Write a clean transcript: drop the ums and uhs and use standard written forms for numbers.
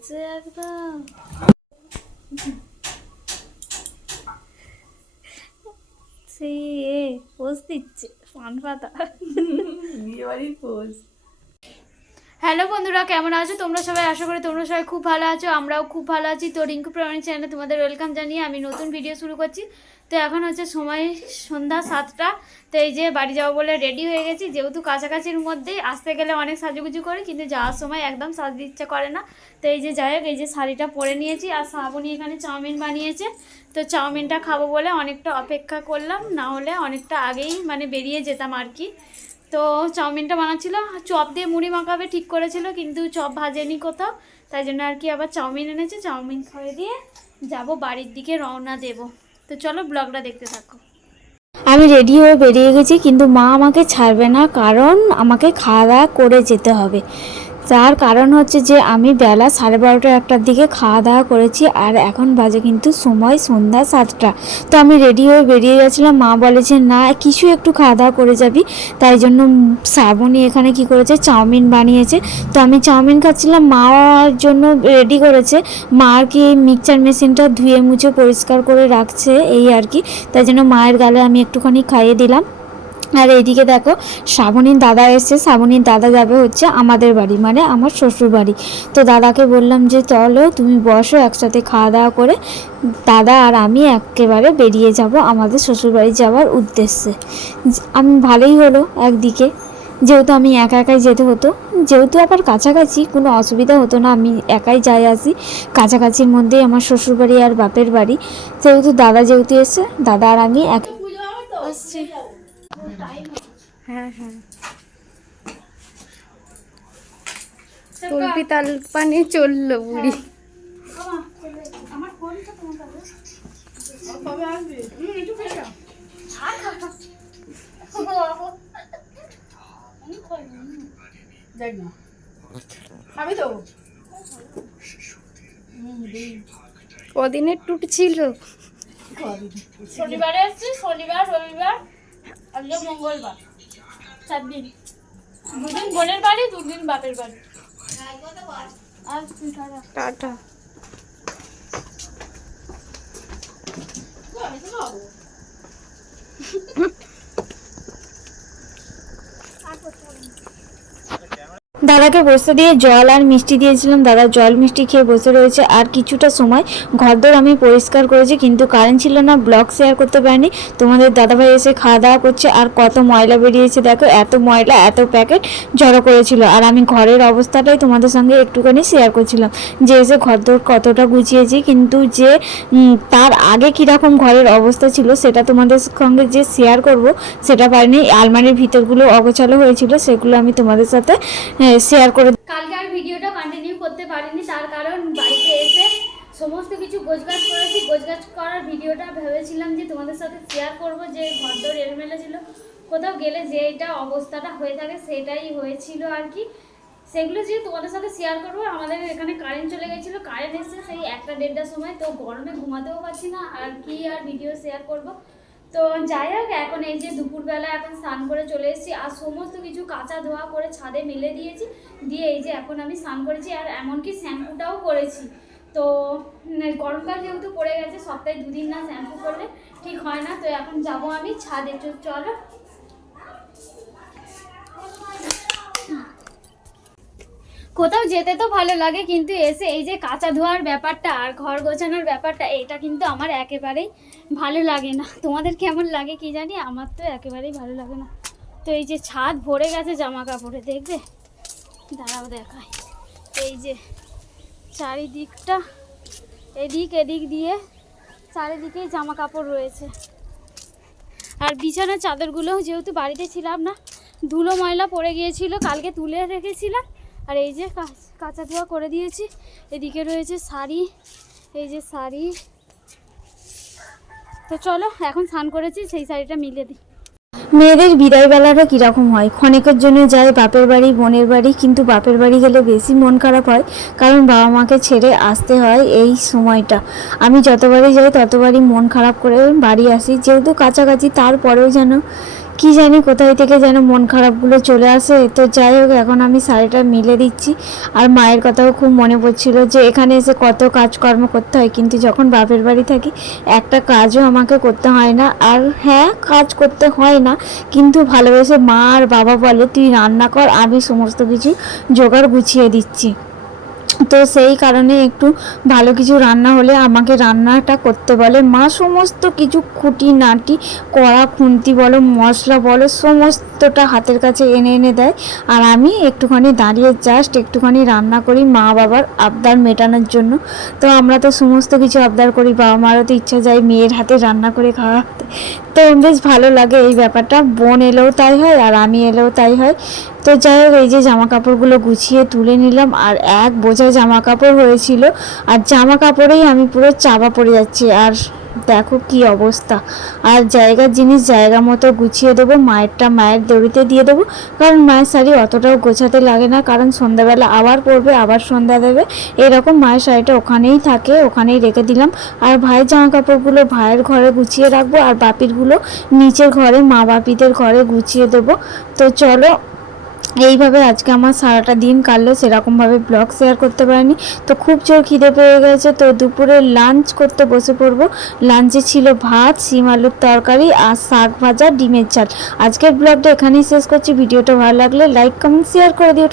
হয়েছে একদম। সেই পোজ দিচ্ছে পান পাতা বিয়ে বাড়ির পোজ। হ্যালো বন্ধুরা, কেমন আছো তোমরা সবাই? আশা করি তোমরা সবাই খুব ভালো আছো, আমরাও খুব ভালো আছি। তো রিঙ্কু প্রামাণিক চ্যানেলে তোমাদের ওয়েলকাম জানিয়ে আমি নতুন ভিডিও শুরু করছি। তো এখন হচ্ছে সময় সন্ধ্যা 7টা। তো এই যে বাড়ি যাবো বলে রেডি হয়ে গেছি, যেহেতু কাছাকাছির মধ্যেই আসতে গেলে অনেক সাজুগুজু করি, কিন্তু যাওয়ার সময় একদম সাজতে ইচ্ছা করে না। তো এই যে যাই হোক, এই যে শাড়িটা পরে নিয়েছি, আর শ্রাবণী এখানে চাউমিন বানিয়েছে। তো চাউমিনটা খাবো বলে অনেকটা অপেক্ষা করলাম, না হলে অনেকটা আগেই বেরিয়ে যেতাম আর কি। তো চাউমিনটা বানাচ্ছিল, চপ দিয়ে মুড়ি মাখাবে ঠিক করেছিল, কিন্তু চপ ভাজেনি কোথাও, তাই জন্য আর কি আবার চাউমিন এনেছে। চাউমিন খাইয়ে দিয়ে যাব বাড়ির দিকে রওনা দেব। তো চলো ব্লগটা দেখতে থাকো। আমি রেডি হয়ে বেরিয়ে গেছি, কিন্তু মা আমাকে ছাড়বে না, কারণ আমাকে খাওয়া দাওয়া করে যেতে হবে। তার কারণ হচ্ছে যে আমি বেলা 12:30 1টার দিকে খাওয়া দাওয়া করেছি, আর এখন বাজে কিন্তু সময় সন্ধ্যা 7টা। তো আমি রেডি হয়ে বেরিয়ে গেছিলাম, মা বলেছে না কিছু একটু খাওয়া দাওয়া করে যাবি, তাই জন্য শ্রাবণী এখানে কি করেছে, চাউমিন বানিয়েছে। তো আমি চাউমিন খাচ্ছিলাম, মার জন্য রেডি করেছে। মা আর কি মিক্সচার মেশিনটা ধুয়ে মুছে পরিষ্কার করে রাখছে এই আর কি, তাই জন্য মায়ের গালে আমি একটুখানি খাইয়ে দিলাম। আর এইদিকে দেখো, শ্রাবণীর দাদা এসছে। শ্রাবণীর দাদা যাবে হচ্ছে আমাদের বাড়ি, মানে আমার শ্বশুর বাড়ি। তো দাদাকে বললাম যে চলো তুমি বসো, একসাথে খাওয়া দাওয়া করে দাদা আর আমি একেবারে বেরিয়ে যাব আমাদের শ্বশুরবাড়ি যাওয়ার উদ্দেশ্যে। আমি ভালোই হলো একদিকে, যেহেতু আমি একা একাই যেতে হতো, যেহেতু আবার কাছাকাছি কোনো অসুবিধা হতো না, আমি একাই যাই আসি। কাছাকাছির মধ্যেই আমার শ্বশুরবাড়ি আর বাপের বাড়ি, যেহেতু দাদা এসছে, দাদা আর আমি এক আসছি। হ্যাঁ হ্যাঁ, তুলপি তাল পানি চললো বুড়ি। কদিনের টুট ছিল? শনিবারে এসছি, শনিবার রবিবার আজকে মঙ্গলবার, 4 দিন। 2 দিন বোনের বাড়ি, 2 দিন বাপের বাড়ি। টাটা। দাদাকে বসতে দিয়ে জল আর মিষ্টি দিয়েছিলাম, দাদা জল মিষ্টি খেয়ে বসে রয়েছে। আর কিছুটা সময় ঘরদোর আমি পরিষ্কার করেছি, কিন্তু কারেন্ট ছিল না, ব্লগ শেয়ার করতে পারিনি। তোমাদের দাদাভাই এসে খাওয়া দাওয়া করছে, আর কত ময়লা বেরিয়েছে দেখো, এত ময়লা, এত প্যাকেট জড়ো করেছিল। আর আমি ঘরের অবস্থাটাই তোমাদের সঙ্গে একটুখানি শেয়ার করছিলাম, যে এসে ঘরদোর কতটা গুছিয়েছি, কিন্তু যে তার আগে কীরকম ঘরের অবস্থা ছিল সেটা তোমাদের সঙ্গে যে শেয়ার করব সেটা পারিনি। আলমারির ভিতরগুলো অগোছালো হয়েছিল, সেগুলো আমি তোমাদের সাথে শেয়ার করে। কালকে আর ভিডিওটা কন্টিনিউ করতে পারিনি, তার কারণ বাড়িতে এসে সমস্ত কিছু গোছগাছ করেছি। গোছগাছ করার ভিডিওটা ভেবেছিলাম যে তোমাদের সাথে শেয়ার করব, যে ঘরদোর এলোমেলো ছিল, কোথাও গেলে যে এটা অবস্থাটা হয়ে থাকে সেটাই হয়েছিল আর কি। সেগুলো যে তোমাদের সাথে শেয়ার করবো। আমাদের এখানে কারেন্ট চলে গেছিলো, কারেন্ট এসছে সেই 1টা 1:30টার সময়। তো গরমে ঘুমাতেও পারছি না, আর কি আর ভিডিও শেয়ার করব। তো যাই হোক, এখন এই যে দুপুরবেলা এখন স্নান করে চলে এসেছি, আর সমস্ত কিছু কাঁচা ধোয়া করে ছাদে মেলে দিয়েছি, দিয়ে এই যে এখন আমি স্নান করেছি, আর এমনকি শ্যাম্পুটাও করেছি। তো গরমকাল যেহেতু পড়ে গেছে, সপ্তাহে 2 দিন না শ্যাম্পু করলে ঠিক হয় না। তো এখন যাব আমি ছাদে, চলো। কোথাও যেতে তো ভালো লাগে, কিন্তু এসে এই যে কাঁচা ধোয়ার ব্যাপারটা আর ঘর গোছানোর ব্যাপারটা, এটা কিন্তু আমার একেবারেই ভালো লাগে না। তোমাদের কেমন লাগে কি জানি, আমার তো একেবারেই ভালো লাগে না। তো এই যে ছাদ ভরে গেছে জামা কাপড়ে, দেখবে, দাঁড়াও দেখায়। এই যে চারিদিকটা, এদিক দিয়ে চারিদিকেই জামা কাপড় রয়েছে। আর বিছানার চাদরগুলো যেহেতু বাড়িতে ছিলাম না, ধুলো ময়লা পড়ে গিয়েছিল, কালকে তুলে রেখেছিলাম। আর এই যে কাঁচা ধোয়া করে দিয়েছি। এদিকে রয়েছে শাড়ি, এই যে শাড়ি। তো চলো এখন স্নান করেছি, সেই শাড়িটা মিলে দিই। মেয়েদের বিদায় বেলাটা কীরকম হয়, ক্ষণিকের জন্য যায় বাপের বাড়ি, বোনের বাড়ি, কিন্তু বাপের বাড়ি গেলে বেশি মন খারাপ হয়, কারণ বাবা মাকে ছেড়ে আসতে হয় এই সময়টা। আমি যতবারই যাই ততবারই মন খারাপ করে বাড়ি আসি, যেহেতু কাছাকাছি, তারপরেও যেন কি জানি কোথায় থেকে যেন মন খারাপগুলো চলে আসে। তো যাই হোক, এখন আমি শাড়িটা মিলে দিচ্ছি। আর মায়ের কথাও খুব মনে পড়ছিল যে এখানে এসে কত কাজকর্ম করতে হয়, কিন্তু যখন বাপের বাড়ি থাকি একটা কাজও আমাকে করতে হয় না। আর হ্যাঁ, কাজ করতে হয় না, কিন্তু ভালোবেসে মা আর বাবা বলে তুই রান্না কর, আমি সমস্ত কিছু জোগাড় গুছিয়ে দিচ্ছি। তো সেই কারণে একটু ভালো কিছু রান্না হলে আমাকে রান্নাটা করতে বলে মা। সমস্ত কিছু খুঁটিনাটি, কড়া খুন্তি বলো, মশলা বলো, সমস্তটা হাতের কাছে এনে এনে দেয়। আর আমি একটুখানি দাঁড়িয়ে জাস্ট একটুখানি রান্না করি মা বাবার আবদার মেটানোর জন্য। তো আমরা তো সমস্ত কিছু আবদার করি, বাবা মারও তো ইচ্ছা যায় মেয়ের হাতে রান্না করে খাওয়াতে। তো বেশ ভালো লাগে এই ব্যাপারটা। বোন এলেও তাই হয় আর আমি এলেও তাই হয়। তো যাই হোক, এই যে জামা কাপড়গুলো গুছিয়ে তুলে নিলাম। আর এক বোঝা জামা কাপড় হয়েছিল, আর জামা কাপড়েই আমি পুরো চাপা পড়ে যাচ্ছি। আর দেখো কি অবস্থা। আর জায়গার জিনিস জায়গা মতো গুছিয়ে দেবো, মায়েরটা মায়ের দড়িতে দিয়ে দেবো, কারণ মায়ের শাড়ি অতটাও গোছাতে লাগে না, কারণ সন্ধ্যাবেলা আবার পরবে, আবার সন্ধ্যা দেবে, এরকম মায়ের শাড়িটা ওখানেই থাকে, ওখানেই রেখে দিলাম। আর ভাইয়ের জামা কাপড়গুলো ভাইয়ের ঘরে গুছিয়ে রাখবো, আর বাপিরগুলো নিচের ঘরে মা বাপিদের ঘরে গুছিয়ে দেবো। তো চলো, এইভাবে আজকে আমার সারাটা দিন কাটলো। সেরকমভাবে ব্লগ শেয়ার করতে পারিনি। তো খুব জোর খিদে পেয়ে গেছে, তো দুপুরে লাঞ্চ করতে বসে পড়বো। লাঞ্চে ছিল ভাত, শিম আলুর তরকারি আর শাক ভাজা, ডিমের ঝাল। আজকের ব্লগটা এখানেই শেষ করছি। ভিডিওটা ভালো লাগলে লাইক কমেন্ট শেয়ার করে দিও।